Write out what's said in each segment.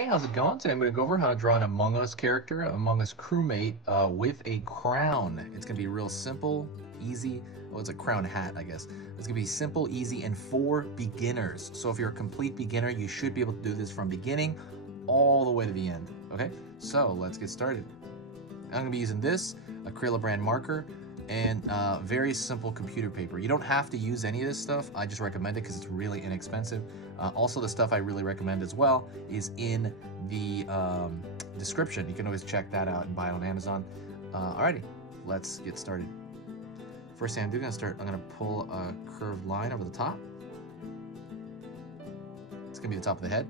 Hey, how's it going? Today I'm going to go over how to draw an Among Us character, Among Us crewmate, with a crown. It's going to be real simple, easy. Well, it's a crown hat, I guess. It's going to be simple, easy, and for beginners. So if you're a complete beginner, you should be able to do this from beginning all the way to the end. Okay, so let's get started. I'm going to be using this, Acrylic brand marker, and very simple computer paper. You don't have to use any of this stuff. I just recommend it because it's really inexpensive. Also, the stuff I really recommend as well is in the description. You can always check that out and buy it on Amazon. Alrighty, let's get started. First thing I'm doing, I'm gonna pull a curved line over the top. It's gonna be the top of the head.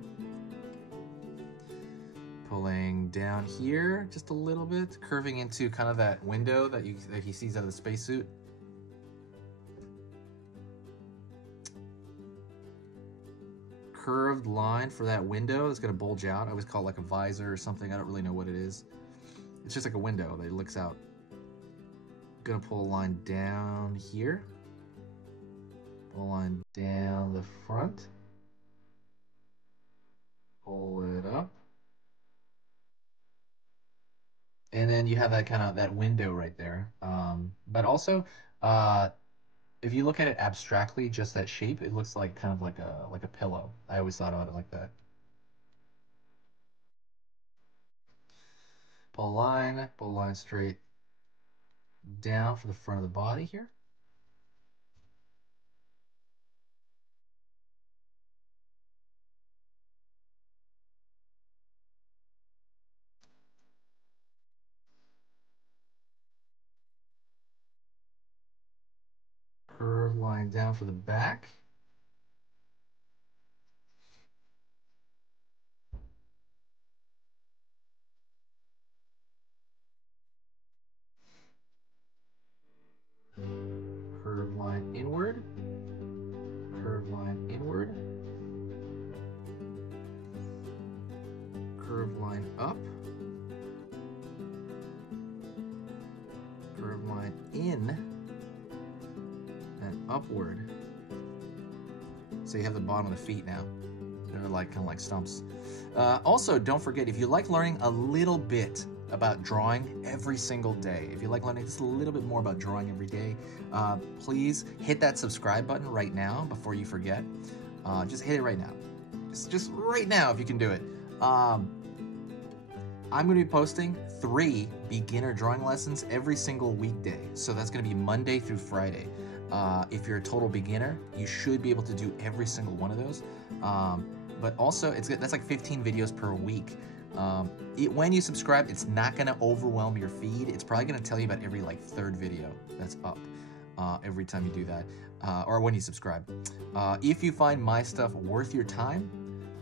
Pulling down here just a little bit, curving into kind of that window that he sees out of the spacesuit. Curved line for that window that's going to bulge out. I always call it like a visor or something. I don't really know what it is. It's just like a window that looks out. Gonna pull a line down here. Pull a line down the front. Pull it up. And then you have that kind of that window right there. But also, if you look at it abstractly, just that shape, it looks like kind of like a pillow. I always thought about it like that. Pull a line straight down for the front of the body here. Curved line down for the back. Curved line inward. Curved line inward. Curved line up. Curved line in and upward. So you have the bottom of the feet now. They're like kind of like stumps. Also, don't forget, if you like learning a little bit about drawing every single day, if you like learning just a little bit more about drawing every day, please hit that subscribe button right now before you forget. Just hit it right now. Just right now if you can do it. I'm going to be posting 3 beginner drawing lessons every single weekday. So that's going to be Monday through Friday. If you're a total beginner, you should be able to do every single one of those. But also, that's like 15 videos per week. When you subscribe, it's not going to overwhelm your feed. It's probably going to tell you about every like 3rd video that's up every time you do that, or when you subscribe. If you find my stuff worth your time,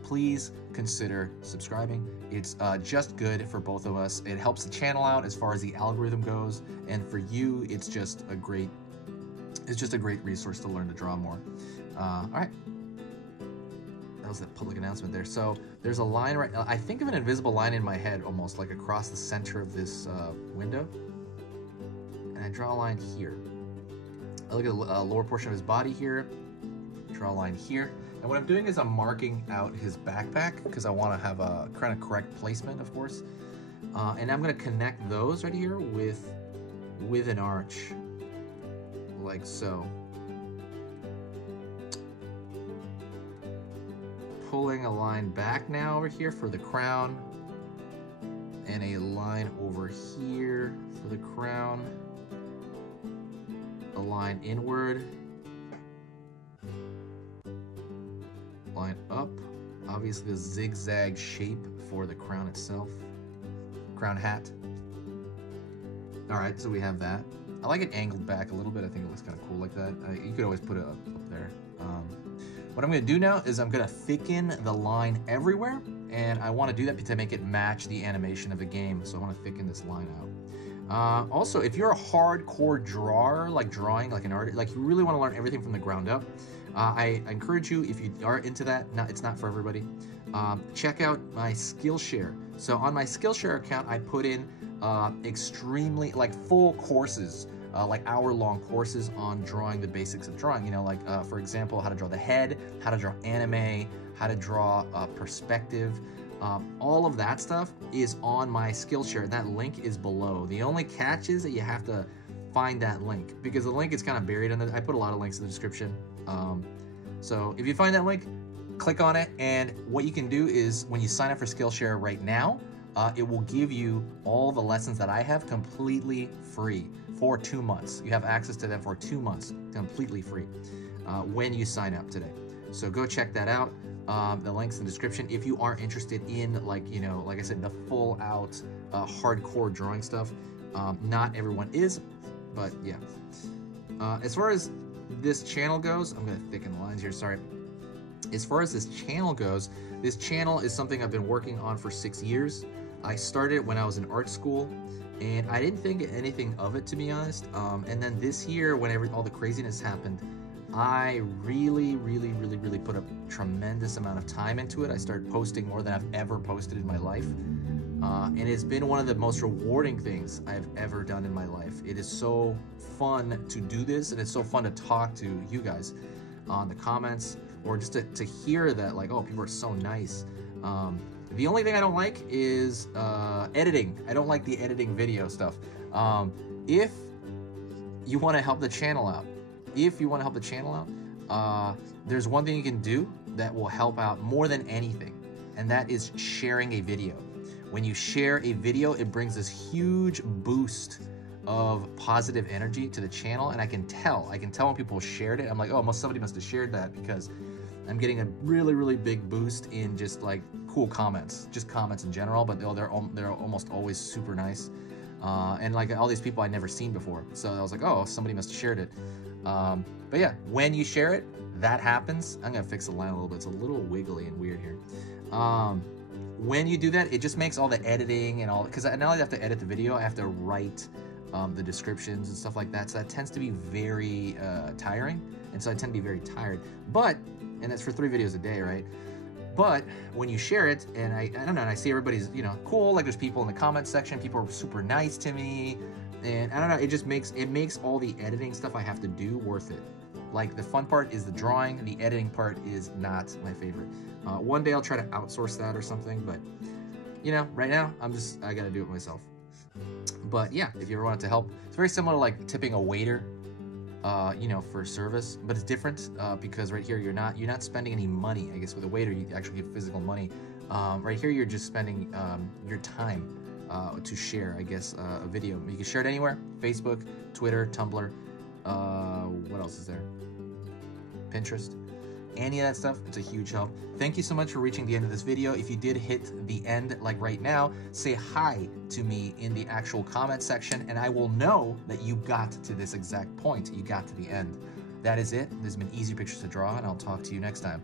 please consider subscribing. It's just good for both of us. It helps the channel out as far as the algorithm goes, and for you, it's just a great resource to learn to draw more. All right. That was that public announcement there. So there's a line right now. I think of an invisible line in my head almost like across the center of this window. And I draw a line here. I look at the lower portion of his body here. Draw a line here. And what I'm doing is I'm marking out his backpack because I want to have a kind of correct placement, of course. And I'm going to connect those right here with an arch, like so. Pulling a line back now over here for the crown, and a line over here for the crown, a line inward, line up, obviously the zigzag shape for the crown itself, crown hat. All right, so we have that. I like it angled back a little bit. I think it looks kind of cool like that. You could always put it up there. What I'm going to do now is I'm going to thicken the line everywhere, and I want to do that to make it match the animation of the game. So I want to thicken this line out. Also, if you're a hardcore drawer, like drawing like an artist, like you really want to learn everything from the ground up, I encourage you, if you are into that, it's not for everybody, check out my Skillshare. So on my Skillshare account, I put in extremely like full courses, like hour-long courses on drawing the basics of drawing. You know, like for example, how to draw the head, how to draw anime, how to draw perspective, All of that stuff is on my Skillshare. That link is below. The only catch is that you have to find that link, because the link is kind of buried in the, I put a lot of links in the description. So if you find that link, click on it, and what you can do is when you sign up for Skillshare right now, it will give you all the lessons that I have completely free for 2 months. You have access to them for 2 months, completely free, when you sign up today. So go check that out. The link's in the description. If you are interested in, like, you know, like I said, the full out hardcore drawing stuff, not everyone is, but yeah. As far as this channel goes, I'm gonna thicken the lines here, sorry. As far as this channel goes, this channel is something I've been working on for 6 years. I started when I was in art school, and I didn't think anything of it, to be honest. And then this year, when all the craziness happened, I really put a tremendous amount of time into it. I started posting more than I've ever posted in my life. And it's been one of the most rewarding things I've ever done in my life. It is so fun to do this, and it's so fun to talk to you guys on the comments, or just to hear that, like, oh, people are so nice. The only thing I don't like is editing. I don't like the editing video stuff. If you want to help the channel out, there's one thing you can do that will help out more than anything, and that is sharing a video. When you share a video, it brings this huge boost of positive energy to the channel, and I can tell when people shared it. I'm like, oh, somebody must have shared that, because I'm getting a really big boost in just like cool comments, just comments in general, but they're almost always super nice. And like all these people I'd never seen before. So I was like, oh, somebody must have shared it. But yeah, when you share it, that happens. I'm gonna fix the line a little bit. It's a little wiggly and weird here. When you do that, it just makes all the editing and all, because I not only have to edit the video, I have to write the descriptions and stuff like that. So that tends to be very tiring. And so I tend to be very tired. And that's for 3 videos a day, right? But when you share it, and I don't know, and I see everybody's, you know, cool, like there's people in the comment section, people are super nice to me, and I don't know, it just makes all the editing stuff I have to do worth it. Like, the fun part is the drawing, the editing part is not my favorite. One day I'll try to outsource that or something, but you know, right now I gotta do it myself. But yeah, if you ever wanted to help, it's very similar to like tipping a waiter, you know, for service, but it's different because right here you're not spending any money. I guess with a waiter you actually get physical money. Right here you're just spending your time to share, I guess, a video. You can share it anywhere: Facebook, Twitter, Tumblr. What else is there? Pinterest. Any of that stuff, it's a huge help. Thank you so much for reaching the end of this video. If you did hit the end, like right now, say hi to me in the actual comment section, and I will know that you got to this exact point. You got to the end. That is it. This has been Easy Pictures to Draw, and I'll talk to you next time.